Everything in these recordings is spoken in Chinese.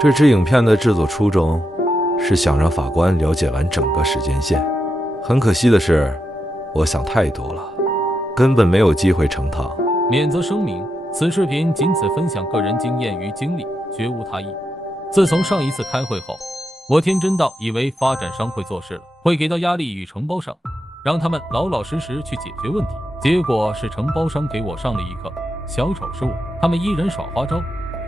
这支影片的制作初衷是想让法官了解完整个时间线。很可惜的是，我想太多了，根本没有机会呈堂。免责声明：此视频仅此分享个人经验与经历，绝无他意。自从上一次开会后，我天真到以为发展商会做事了，会给到压力与承包商，让他们老老实实去解决问题。结果是承包商给我上了一课，小丑是我，他们依然耍花招，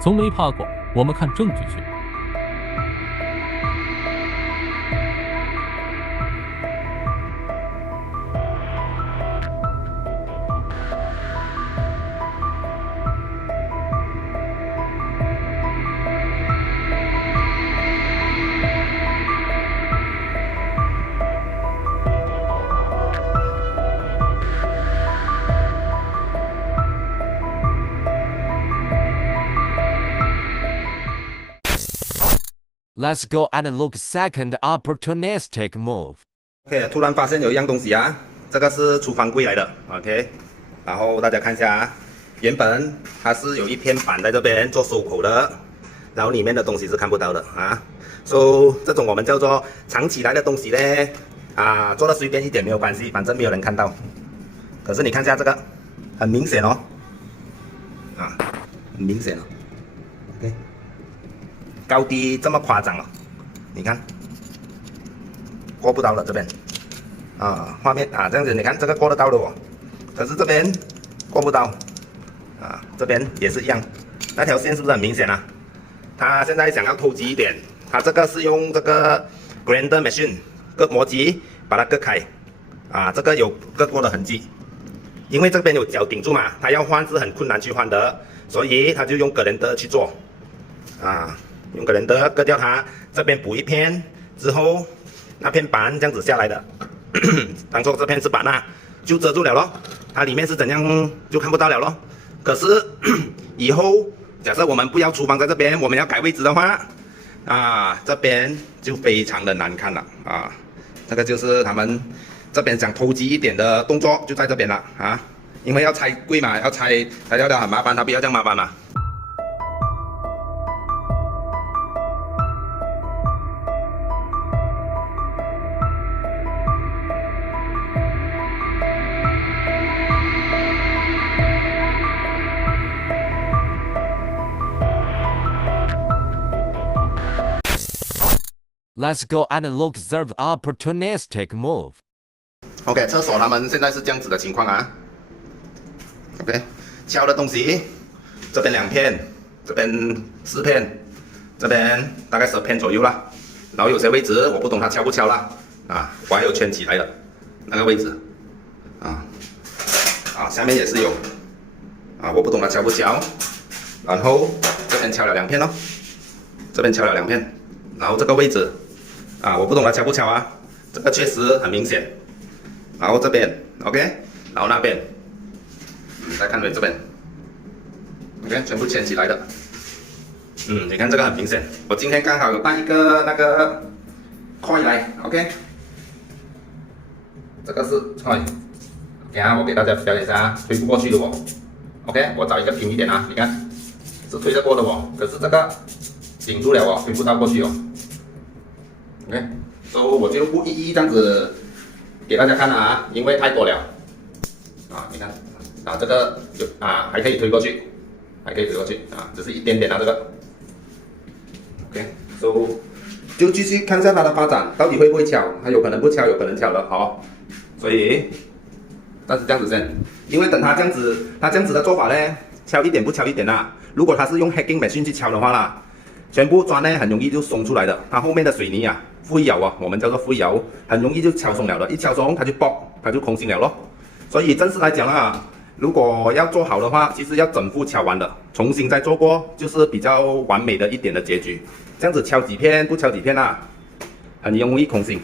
从没怕过。我们看证据去。Let's go and look second opportunistic move. OK， 突然发现有一样东西啊，这个是厨房柜来的 ，OK， 然后大家看一下啊，原本它是有一片板在这边做收口的，然后里面的东西是看不到的啊，所以这种我们叫做藏起来的东西呢，啊，做的随便一点没有关系，反正没有人看到。可是你看一下这个，很明显哦，啊，很明显哦 ，OK。高低这么夸张了，你看过不到了这边啊，画面啊这样子，你看这个过得到的哦，可是这边过不到啊，这边也是一样，那条线是不是很明显啊？他现在想要偷鸡一点，他这个是用这个 grinder machine 割磨机把它割开啊，这个有割过的痕迹，因为这边有脚顶住嘛，他要换是很困难去换的，所以他就用 grinder 去做啊。用个人的割掉它，这边补一片之后，那片板这样子下来的，当做这片是板啊，就遮住了咯。它里面是怎样就看不到了咯。可是以后假设我们不要厨房在这边，我们要改位置的话，啊，这边就非常的难看了啊。这个就是他们这边想偷鸡一点的动作就在这边了啊，因为要拆柜嘛，要拆掉很麻烦，他不要这样麻烦嘛。Let's go and look the opportunistic move. OK， 厕所他们现在是这样子的情况啊。OK， 敲的东西，这边2片，这边4片，这边大概10片左右啦。然后有些位置我不懂他敲不敲啦，啊，我还有圈起来的那个位置，下面也是有，我不懂他敲不敲。然后这边敲了2片咯，这边敲了2片，然后这个位置。我不懂他敲不敲啊，这个确实很明显。然后这边 ，OK， 然后那边，再看回这边 ，OK， 全部牵起来的。你看这个很明显。我今天刚好有带一个那个 coil 来 ，OK， 这个是 coil， OK 啊，我给大家表演一下，推不过去的哦 ，OK， 我找一个平一点啊，你看是推得过的哦，可是这个顶住了哦，推不到过去哦。OK， 所以我就不一一这样子给大家看了啊，因为太多了你看这个还可以推过去，还可以推过去只是一点点这个 OK， 所以就继续看一下它的发展，到底会不会敲，它有可能不敲，有可能敲的所以但是这样子先，因为等它这样子的做法呢，敲一点不敲一点如果它是用 hacking machine 去敲的话啦，全部砖呢很容易就松出来的，它后面的水泥灰窑我们叫做灰窑，很容易就敲松了的，一敲松它就爆，它就空心了咯。所以正式来讲如果要做好的话，其实要整副敲完的，重新再做过，就是比较完美的一点的结局。这样子敲几片不敲几片很容易空心。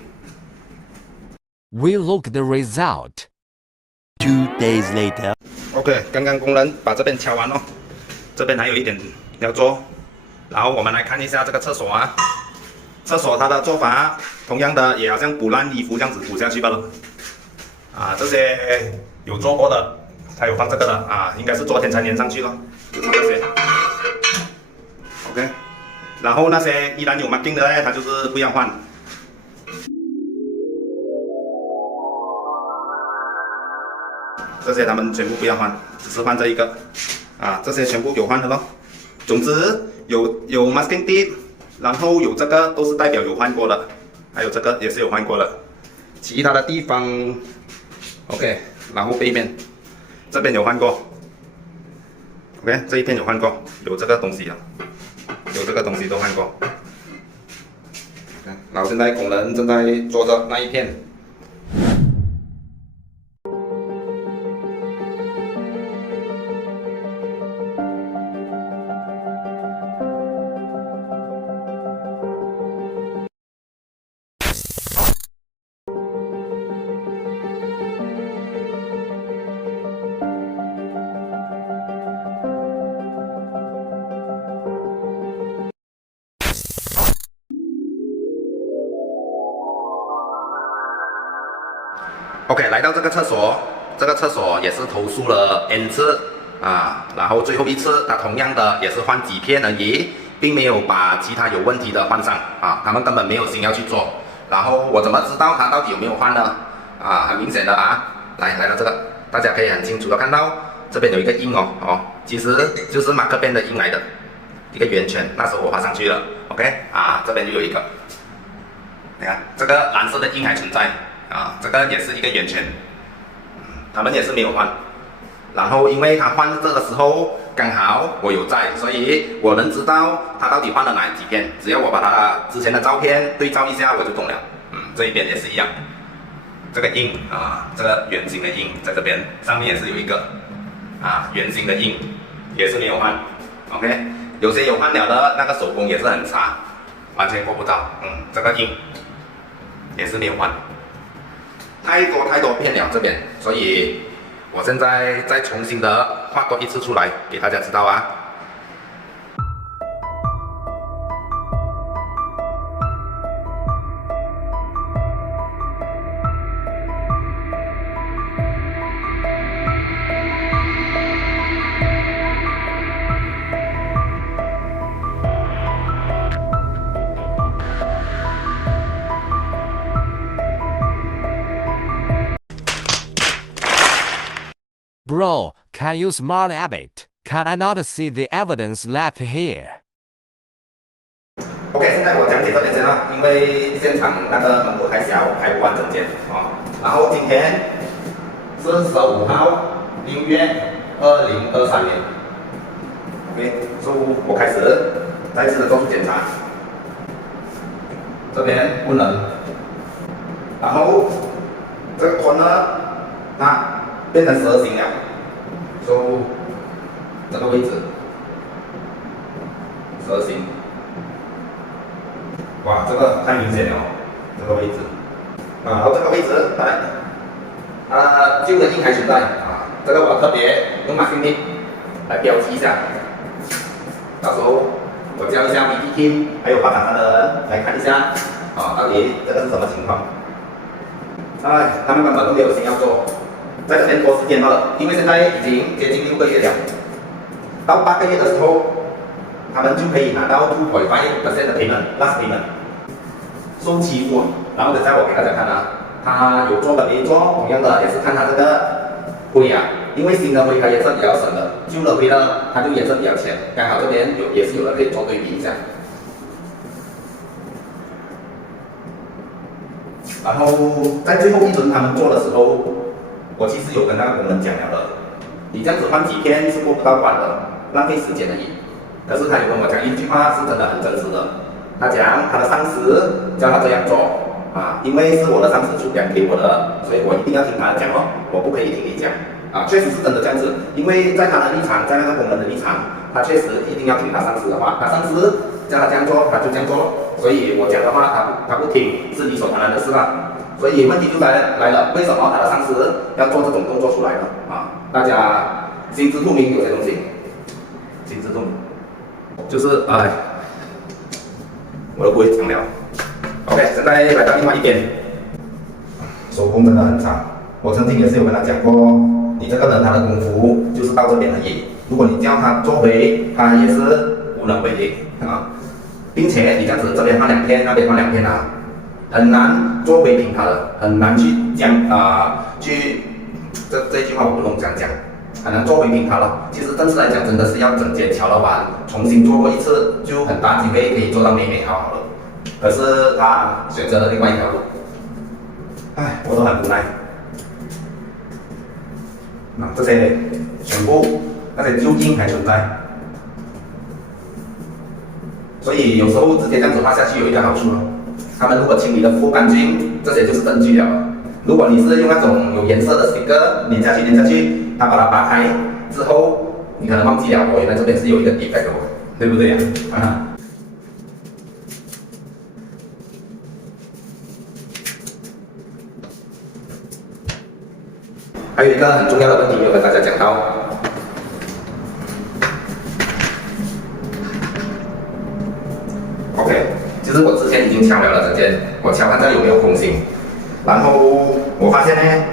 We look the result. 2 days later. OK， 刚刚工人把这边敲完这边还有一点要做，然后我们来看一下这个厕所厕所它的做法同样的，也好像补烂衣服这样子补下去罢了。这些有做过的，它有放这个的应该是昨天才粘上去了，就放这些。OK，然后那些依然有 marking 的呢，它就是不要换。这些他们全部不要换，只是换这一个。啊，这些全部有换的咯。总之有 masking tip， 然后有这个都是代表有换过的，还有这个也是有换过的。其他的地方 ，OK， 然后背面这边有换过。OK， 这一片有换过，有这个东西啊，有这个东西都换过。然后现在工人正在做着那一片。OK， 来到这个厕所，这个厕所也是投诉了 N 次啊，然后最后一次他同样的也是换几片而已，并没有把其他有问题的换上啊，他们根本没有心要去做。然后我怎么知道他到底有没有换呢？啊，很明显的啊，来到这个，大家可以很清楚的看到这边有一个印哦，其实就是马克边的印来的，一个圆圈，那时候我画上去了 ，OK 啊，这边就有一个，你看这个蓝色的印还存在。啊，这个也是一个圆圈，他们也是没有换。然后因为他换这个时候刚好我有在，所以我能知道他到底换了哪几片。只要我把他之前的照片对照一下，我就懂了。这一边也是一样，这个印啊，这个圆形的印在这边，上面也是有一个啊圆形的印，也是没有换。OK， 有些有换了的那个手工也是很差，完全过不到。这个印也是没有换。太多片了这边，所以我现在再重新的画多一次出来给大家知道啊。Bro, can you smart Abbott? Can I not see the evidence left here? OK， 现在我讲解这边先啦，因为现场那个门口太小，还不完整件啊。然后今天是15号6月2023年。OK， 所以我开始再次的做出检查，这边不能，然后这个宽呢，它变成蛇形了，所以这个位置蛇形。哇，这个太明显了，这个位置，然后这个位置，旧的印还存在啊，这个我特别用 masking tape 来标记一下，到时候我叫一下 VT team 还有发展的人来看一下，啊，到底这个是什么情况？他们根本都没有心要做，在这边拖时间了，因为现在已经接近6个月了，到8个月的时候。他们就可以拿到 2.5% 的 payment，last payment， 收期付。然后等下我给大家看啊，他有做跟没做，同样的也是看他这个灰啊，因为新的灰它颜色比较深的，旧的灰呢它就颜色比较浅，刚好这边也是有人可以做对比一下。然后在最后一轮他们做的时候，我其实有跟那个工人讲了的，你这样子换几天是过不到关的，浪费时间而已。可是他有跟我讲一句话，是真的很真实的。他讲他的上司叫他这样做啊，因为是我的上司出粮给我的，所以我一定要听他讲哦，我不可以听你讲啊。确实是真的这样子，因为在他的立场，在那个工人的立场，他确实一定要听他上司的话。他上司叫他这样做，他就这样做。所以我讲的话，他不听是理所当然的事啦。所以问题就来了，为什么他的上司要做这种动作出来呢？啊，大家心知肚明，有些东西心知肚明。就是我都不会讲了。OK， 现在来到另外一边，手工真的很差。我曾经也是有跟他讲过，你这个人他的功夫就是到这边而已。如果你叫他做回，他也是无能为力啊。并且你这样子这边放2片，那边放2片啊，很难做回平它的，很难去这句话我不懂讲，很难做回平它了。其实正式来讲，真的是要整间敲了完，重新做过一次，就很大机会可以做到美美好好了。可是他选择了另外一条路，唉，我都很无奈。这些全部那些旧印还存在，所以有时候直接这样子画下去有一个好处了，他们如果清理的不干净，这些就是证据了。如果你是用那种有颜色的 sticker 粘下去，他把它拔开之后，你可能忘记了原来这边是有一个 defect 的，对不对呀？还有一个很重要的问题没有跟大家讲到。OK， 其实我之前已经敲了整间，我敲看这里有没有空心，然后我发现呢，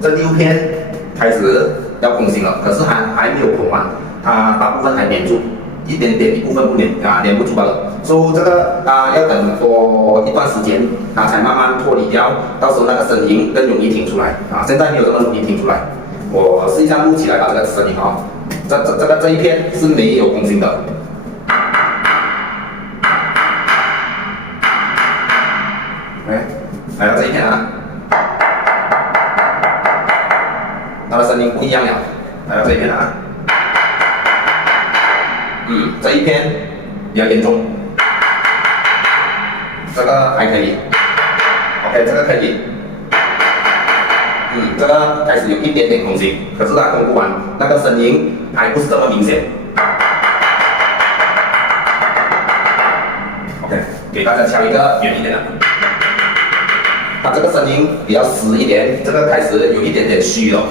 这6片开始要空心了，可是还没有空完，它大部分还粘住，一部分不粘不住罢了。所以这个要等多一段时间，它才慢慢脱离掉，到时候那个声音更容易听出来现在没有这么容易听出来。我试一下录起来把这个声音这一片是没有空心的。来到这一片它的声音不一样了。来到这一片这一片比较严重，这个还可以 ，OK， 这个可以，这个开始有一点点空心，可是它空不完，那个声音还不是这么明显。OK， 给大家敲一个远一点的，它这个声音比较实一点，这个开始有一点点虚了。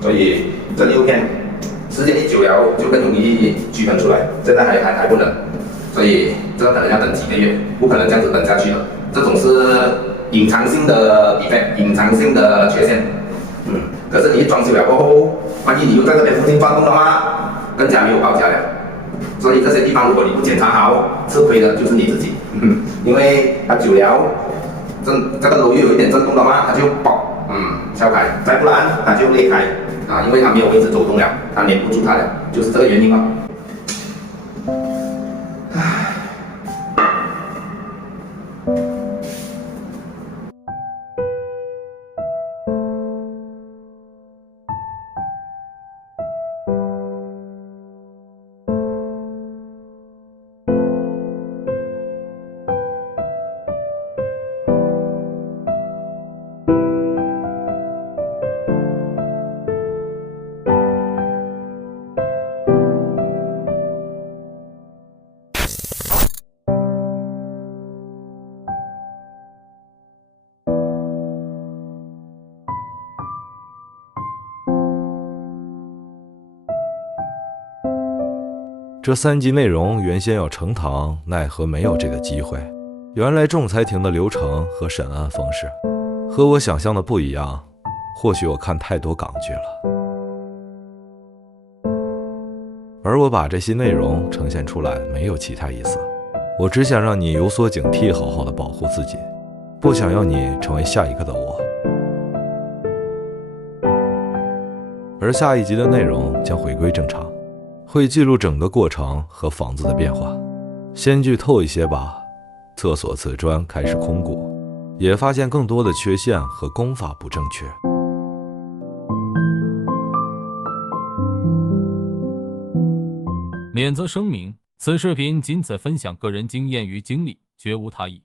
所以这6片时间一久了就更容易区分出来，现在还不能，所以这个可能要等几个月，不可能这样子等下去了。这种是隐藏性的 defect， 隐藏性的缺陷。可是你一装修了过后，万一你又在这边附近转动的话，更加没有报价了。所以这些地方如果你不检查好，吃亏的就是你自己。因为它久了，这个楼又有一点震动的话，它就爆，敲开，再不然它就裂开。因为它没有位置走动了，它粘不住它了，就是这个原因了。这3集内容原先要呈堂，奈何没有这个机会。原来仲裁庭的流程和审案方式和我想象的不一样，或许我看太多港剧了。而我把这些内容呈现出来没有其他意思，我只想让你有所警惕，好好的保护自己，不想要你成为下一个的我。而下一集的内容将回归正常，会记录整个过程和房子的变化。先剧透一些吧，厕所瓷砖开始空鼓，也发现更多的缺陷和工法不正确。免责声明：此视频仅此分享个人经验与经历，绝无他意。